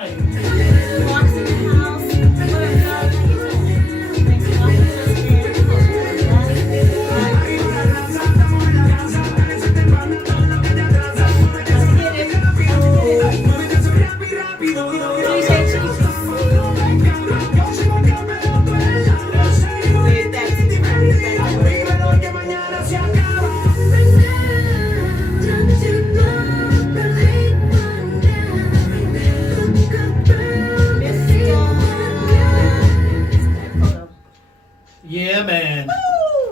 Walks in the house. What up, guys? How you doing? Thanks for watching Yeah, man.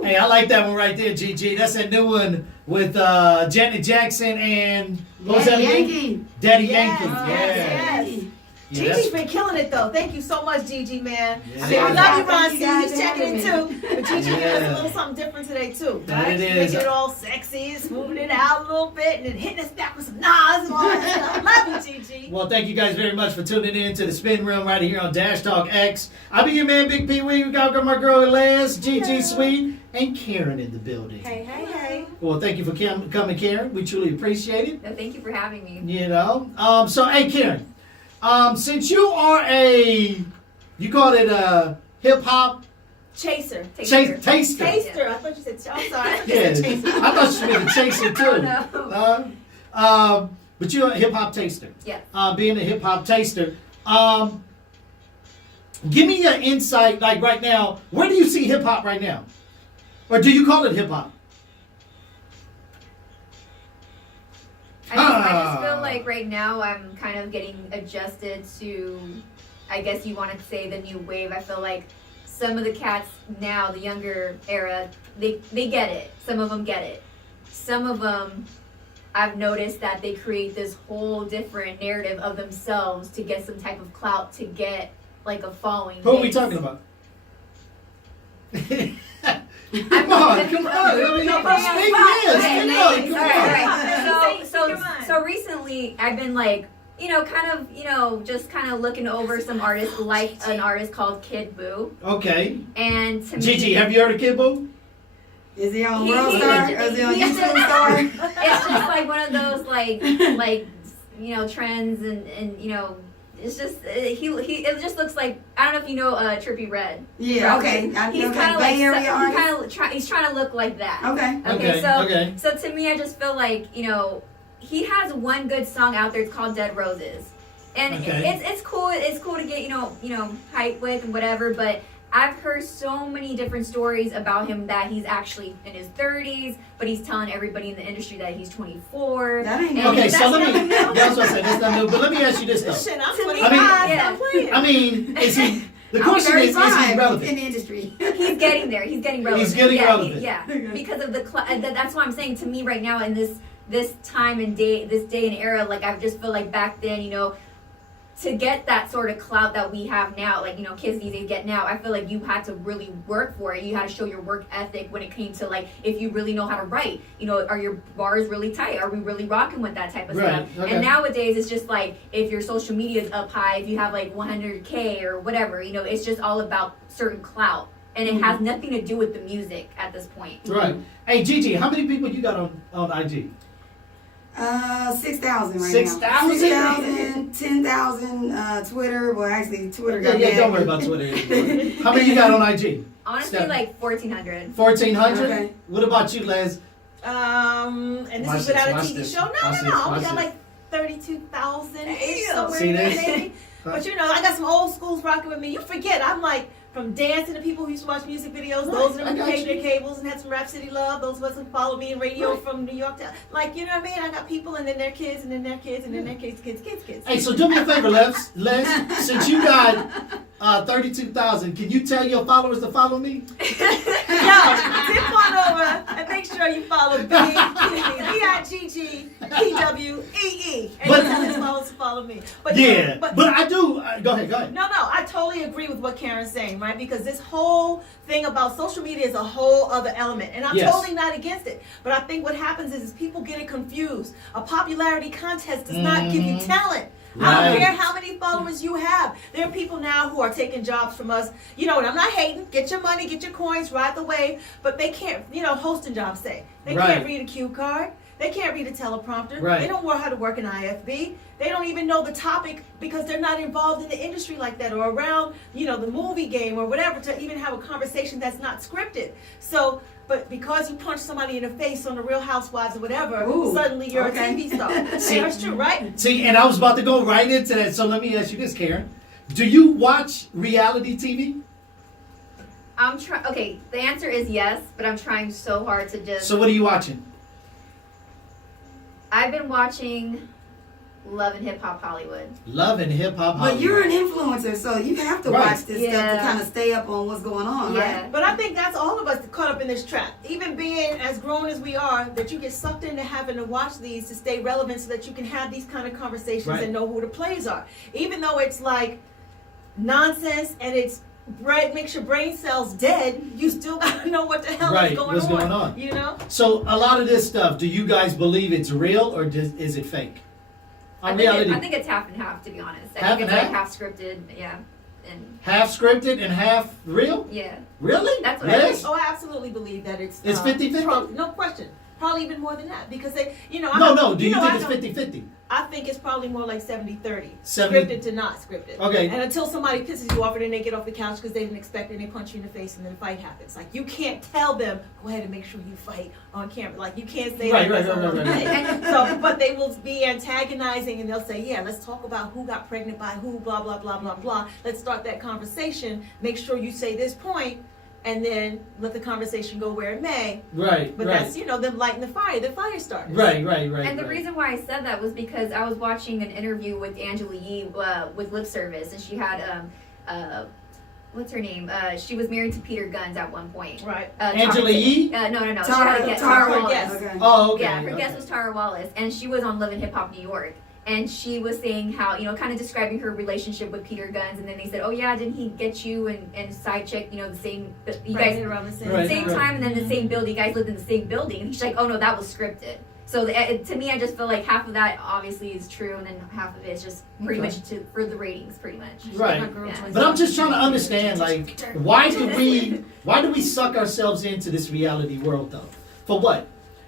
Hey, I like that one right there, Gigi. That's a new one with Janet Jackson and what was that again? Yankee. Daddy Yes, Yankee. yes. Yeah, Gigi's been killing it though. Thank you so much, Gigi, man. Yeah. I love you, Ron. Thank you See, guys he's for checking in having too. But Gigi giving us Yeah. a little something different today too. That Right? it She's is. making it all sexy, smoothing it out a little bit, and then hitting us back with some Nas and all that stuff. Love you, Gigi. Well, thank you guys very much for tuning in to the Spin Room right here on Dash Talk X. I'll be your man, Big Pee Wee. We got my girl Les, Gigi Hello. Sweet, and Karen in the building. Hey, hey, hey. Well, thank you for coming, Karen. We truly appreciate it. No, thank you for having me. You know. So, hey, Karen. Since you are you called it hip hop Chaser. Taster. taster. Taster. I thought you said, I'm sorry. I thought you Yeah, said chaser. I thought you meant a chaser too. No. But you're a hip hop taster. Yeah. Being a hip hop taster, give me your insight. Like right now, where do you see hip hop right now, or do you call it hip hop? I just feel like right now I'm kind of getting adjusted to, I guess you want to say, the new wave. I feel like some of the cats now, the younger era, they get it. Some of them get it. Some of them, I've noticed that they create this whole different narrative of themselves to get some type of clout, to get like a following. Who are we base. talking about? I'm Come on, not- come on. I mean, Okay, speak okay, this. okay, Come all on. right. Come on. So recently I've been like, just kind of looking over some artists, like an artist called Kid Buu, Okay. and to Gigi, me, have you heard of Kid Buu? Is he on He- World he- Star? he- Or is he on he- YouTube Star? it's just like one of those trends, and it's just it just looks like, I don't know if you know Trippie Redd. Yeah, okay. I He's know kind of Bay like Area artist. he's trying to look like that. Okay. Okay. So to me, I just feel like, he has one good song out there. It's called Dead Roses, and Okay. it's cool. It's cool to get hype with and whatever. But I've heard so many different stories about him that he's actually in his 30s, but he's telling everybody in the industry that he's 24. That ain't And no- Okay, so that's let me. nothing new. That's what I said. That's not new. But let me ask you this though. Shit, I'm To me, 25. yeah. Stop playing. I mean, is he? The I'm question is he 35 relevant? in the industry. He's getting there. He's getting relevant. He's getting yeah, relevant. Yeah, Okay. because of the that's why I'm saying, to me right now in this time and this day and era, like I just feel like back then, to get that sort of clout that we have now, like kids these days get now, I feel like you had to really work for it. You had to show your work ethic when it came to, like, if you really know how to write. Are your bars really tight? Are we really rocking with that type of Right, stuff? okay. And nowadays it's just like, if your social media is up high, if you have like 100K or whatever, it's just all about certain clout. And it has nothing to do with the music at this point. Right. Hey, Gigi, how many people you got on IG? 6,000 right 6,000? now. 6,000, 10,000 Twitter. Well, actually, Twitter got Yeah, bad. don't worry about Twitter anymore. How many you got on IG? Honestly, Steph. like 1,400. 1,400? Okay. What about you, Les? And this Watch is without this, a watch TV this, show. No, watch no, this, no. watch We got this. like 32,000 Damn. somewhere See in there, this? maybe. But I got some old schools rocking with me. You forget, I'm like from dancing to people who used to watch music videos. Right, Those that I got paid their you. cables and had some Rap City love. Those of us who follow me in radio Right. from New York. Like, you know what I mean? I got people and then their kids and then their kids and then their kids. Hey, so do me a favor, Les. Since you got 32,000, can you tell your followers to follow me? Yo, dip on over and make sure you follow B-I-G-G-P-W-E-E. And But- you tell his followers to follow me. But Yeah, but but I do. Go ahead. No, I totally agree with what Karen's saying, right? Because this whole thing about social media is a whole other element. And I'm Yes. totally not against it. But I think what happens is people get it confused. A popularity contest does not give you talent. I Right. don't care how many followers you have. There are people now who are taking jobs from us. And I'm not hating. Get your money, get your coins, ride the wave. But they can't, hosting jobs say. They Right. can't read a cue card. They can't read a teleprompter. Right. They don't know how to work an IFB. They don't even know the topic because they're not involved in the industry like that or around, the movie game or whatever to even have a conversation that's not scripted. So, but because you punch somebody in the face on the Real Housewives or whatever, Ooh, suddenly you're okay. a TV star. See- That's true, right? See, and I was about to go right into that. So let me ask you this, Karen. Do you watch reality TV? I'm trying. Okay, the answer is yes, but I'm trying so hard to just. So what are you watching? I've been watching Love and Hip Hop Hollywood. Love and Hip Hop. But you're an influencer, so you have to Right. watch this stuff Yeah. to kind of stay up on what's going on, Yeah. right? But I think that's all of us caught up in this trap. Even being as grown as we are, that you get sucked into having to watch these to stay relevant so that you can have these kind of conversations Right. and know who the plays are. Even though it's like nonsense and it's makes your brain cells dead, you still gotta know what the hell Right, is going what's on. going on. You know? So a lot of this stuff, do you guys believe it's real or is it fake? On reality, I think it's half and half, to be honest. I Half think and it's like half? half scripted, yeah, and half scripted and half real? yeah. Really? That's what I Liz? think. Oh, I absolutely believe that it's It's 50-50? No question. Probably even more than that because they, No. Do you know, think I it's don't- 50-50? I think it's probably more like 70-30. 70 Scripted to not scripted. Okay. And until somebody pisses you off and then they get off the couch because they didn't expect it and they punch you in the face and then a fight happens. Like, you can't tell them, go ahead and make sure you fight on camera. Like, you can't say Right, that. right, that's right, all right, I'm right. saying. So, but they will be antagonizing and they'll say, yeah, let's talk about who got pregnant by who, blah, blah, blah, blah, blah. Let's start that conversation. Make sure you say this point and then let the conversation go where it may. Right, But right. that's, them lighting the fire starters. Right. And the right. reason why I said that was because I was watching an interview with Angela Yee with Lip Service, and she had what's her name? She was married to Peter Guns at one point. Right. Angela Yee? No. She had a Tara, guest. Tara, Tara Wallace. yes. Okay. Oh, okay. Yeah, her okay. guest was Tara Wallace, and she was on Love and Hip Hop New York. And she was saying how, kind of describing her relationship with Peter Guns, and then they said, oh yeah, didn't he get you and side chick, the same, you guys, around the same, Right, same right. time, and then the same building, you guys lived in the same building. And she's like, oh no, that was scripted. So to me, I just feel like half of that obviously is true, and then half of it is just pretty Okay. much for the ratings, pretty much. Right. Yeah. But I'm just trying to understand, like, why do we suck ourselves into this reality world, though? For what?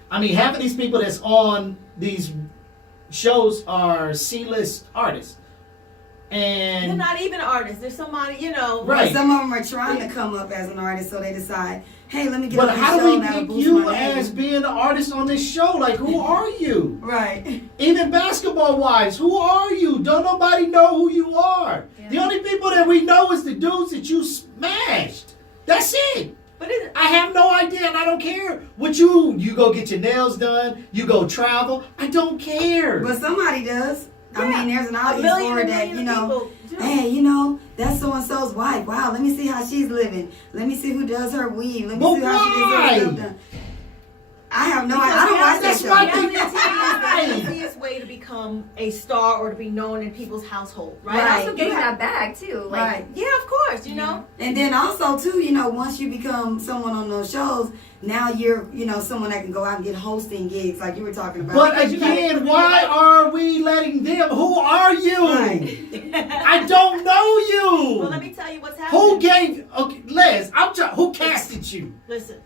I mean, half of these people that's on these shows are C-list artists, They're and not even artists. They're somebody, Right. Some of them are trying to come up as an artist, so they decide, hey, let me get but on this how show do we that'll pick boost you my name. as being an artist on this show? Like, who are you? Right. Even basketball-wise, who are you? Don't nobody know who you are. Yeah. The only people that we know is the dudes that you smashed. That's it. But it, I have no idea, and I don't care what you go get your nails done, you go travel. I don't care. But somebody does. I Yeah. mean, there's an a audience million for and it that, million of people do. hey, that's so-and-so's wife. Wow, let me see how she's living. Let me see who does her weave. Let me But see how she gets why? her stuff done. I have no Because idea. I don't watch that that's show. why Reality TV is Why? the easiest way to become a star or to be known in people's household, right? Right. Also getting that bag too. Like, Right. Yeah, of course, And then also too, once you become someone on those shows, now you're, someone that can go out and get hosting gigs like you were talking about. But Because you gotta- again, why are we letting them? Who are you? Right. I don't know you. Well, let me tell you what's happening. Who gave? Okay, Les, who casted you? Listen.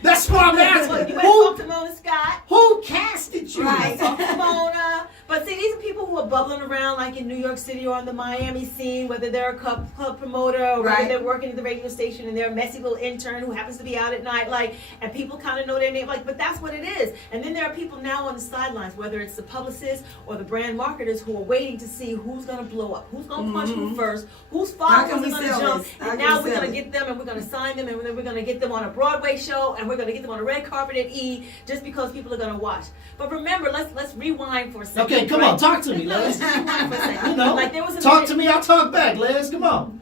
That's what I'm Look, asking. you better talk Who? to Mona Scott. Who casted you? Right. Talk to Mona. But see, these are people who are bubbling around like in New York City or on the Miami scene, whether they're a club promoter or whether Right. they're working at the radio station and they're a messy little intern who happens to be out at night, and people kind of know their name, but that's what it is. And then there are people now on the sidelines, whether it's the publicists or the brand marketers who are waiting to see who's going to blow up, who's going to punch who first, whose How followers can are we going to sell jump, this? How and can now we we're sell going to it? get them and we're going to sign them and then we're going to get them on a Broadway show and we're going to get them on a red carpet at E just because people are going to watch. But remember, let's rewind for a second. Okay, come right? on, talk to me, Let's Les. rewind for a second. You know, like there was a talk minute, to me. I'll talk back, Les. Come on.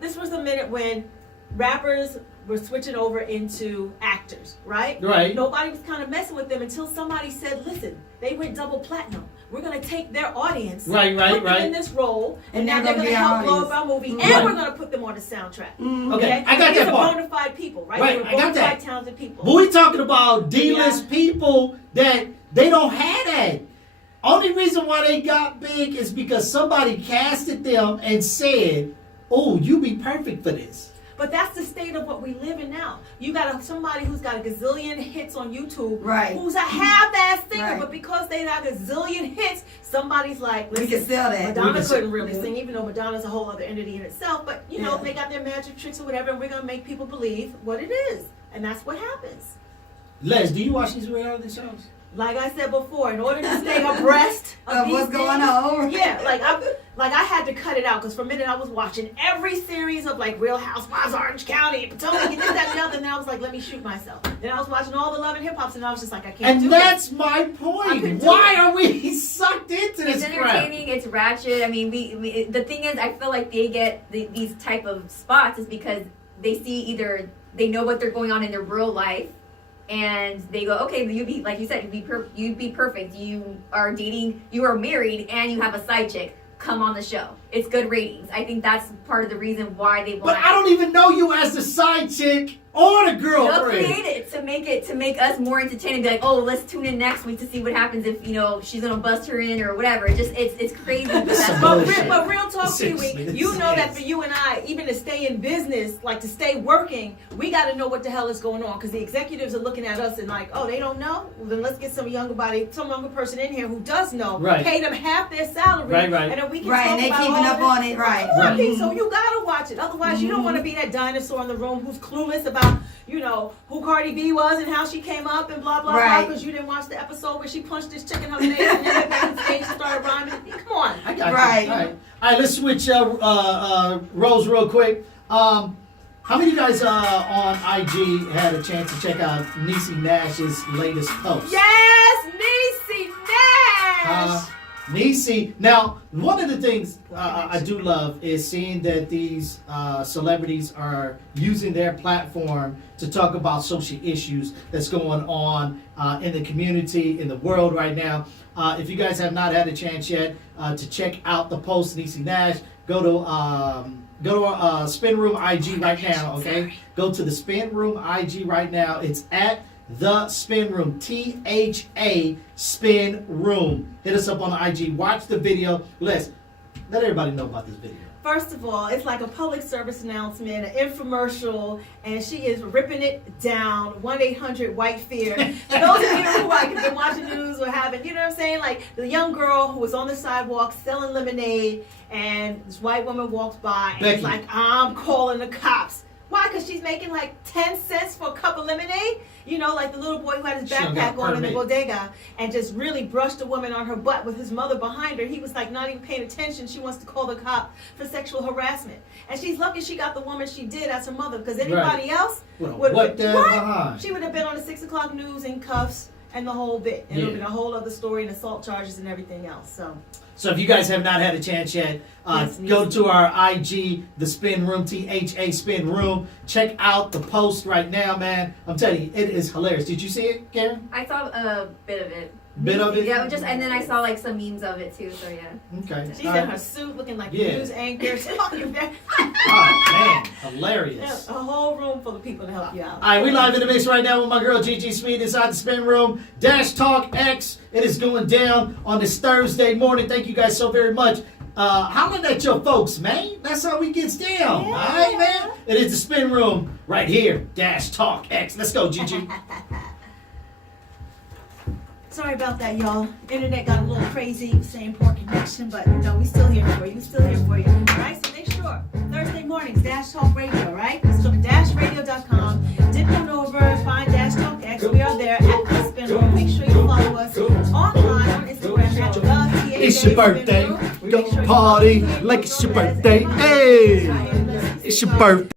This was the minute when rappers were switching over into actors, right? Right. Nobody was kind of messing with them until somebody said, "Listen, they went double platinum. We're going to take their audience, Right, put them in this role, and now they're going to help blow up our movie, Mhm. and Right. we're going to put them on the soundtrack." Okay, I got These that are part. bona fide people, right? Right, They were I got bona that. fide talented people. But we talking about D-list people that they don't have that. Only reason why they got big is because somebody casted them and said, "Oh, you be perfect for this." But that's the state of what we live in now. You got somebody who's got a gazillion hits on YouTube, Right. who's a half-ass singer, Right. but because they got a gazillion hits, somebody's like, We listen, can sell that. Madonna We can couldn't sell- really sing, even though Madonna's a whole other entity in itself. But you know, Yeah. they got their magic tricks or whatever, and we're gonna make people believe what it is, and that's what happens. Les, do you watch these reality shows? Like I said before, in order to stay abreast of these What's going things, on? yeah, I had to cut it out because for a minute I was watching every series of like Real Housewives, Orange County, Potomac, and this, that, and the other, and then I was like, let me shoot myself. Then I was watching all the Love and Hip Hops, and I was just like, I can't do And that's my I point. couldn't do Why it. are we sucked into It's this crap? entertaining. It's ratchet. I mean, we the thing is, I feel like they get these type of spots is because they see either they know what they're going on in their real life, and they go, okay, you'd be like you said, you'd be perfect. You are dating, you are married, and you have a side chick. Come on the show. It's good ratings. I think that's part of the reason why they want. But I don't even know you as the side chick or the They'll girlfriend. create it to make us more entertaining. Be like, oh, let's tune in next week to see what happens if she's gonna bust her in or whatever. It's crazy. But that's Some But bullshit. real talk, Seriously, Pee-wee, this you know that is- for you and I, even to stay in business, like to stay working, we got to know what the hell is going on because the executives are looking at us and like, oh, they don't know? Well, then let's get some younger person in here who does know. Right. Pay them half their salary, Right, right. and then we can Right, talk and they about keeping all up this. on it, right. Right. So you got to watch it. Otherwise, you don't want to be that dinosaur in the room who's clueless about, who Cardi B was and how she came up and blah, blah, blah, Right. because you didn't watch the episode where she punched this chick in her face and then back on stage and started rhyming. Come on. I got Right. you. All right, let's switch roles real quick. How many of you guys on IG had a chance to check out Niecy Nash's latest post? Yes, Niecy Nash. Niecy. Now, one of the things I do love is seeing that these celebrities are using their platform to talk about social issues that's going on in the community, in the world right now. If you guys have not had a chance yet to check out the post, Niecy Nash, go to our Spin Room IG right now, okay? Go to the Spin Room IG right now. It's at The Spin Room, THA Spin Room. Hit us up on the IG. Watch the video. Let everybody know about this video. First of all, it's like a public service announcement, an infomercial, and she is ripping it down. 1-800-WHITE-FEAR. For those of you who like have been watching news or haven't, you know what I'm saying? Like the young girl who was on the sidewalk selling lemonade, and this white woman walks by and Becky. is like, I'm calling the cops. Why? Because she's making like 10 cents for a cup of lemonade? Like the little boy who had his She don't got backpack on in the permit. bodega and just really brushed a woman on her butt with his mother behind her. He was like not even paying attention. She wants to call the cop for sexual harassment. And she's lucky she got the woman she did as her mother because anybody else Well, would what the behind? she would have been on the 6 o'clock news in cuffs and the whole bit. And it would have Yeah. been a whole other story and assault charges and everything else. So if you guys have not had a chance yet, Yes, go Niecy. to our IG, the Spin Room, THA Spin Room. Check out the post right now, man. I'm telling you, it is hilarious. Did you see it, Karen? I saw a bit of it. Bit of it? Yeah, and then I saw like some memes of it too. So yeah. Okay. she's All in right. her suit looking like Yeah. a news anchor. Talking back. Oh, man, hilarious. A whole room full of people to help you out. All right, we live in the mix right now with my girl Gigi Smeed inside the Spin Room. Dash Talk X, it is going down on this Thursday morning. Thank you guys so very much. Hollering at your folks, man. That's how we gets down. Yeah. All right, man. It is the Spin Room right here. Dash Talk X. Let's go, Gigi. Sorry about that, y'all. Internet got a little crazy, saying poor connection, but we still here for you. We still here for you. All right, so make sure Thursday mornings, Dash Talk Radio, right? Let's go to dashradio.com. Dip on over, find Dash Talk X. We are there at the Spin Room. Make sure you follow us online on Instagram at the It's your birthday. Go party like it's your birthday. Hey, it's your birthday.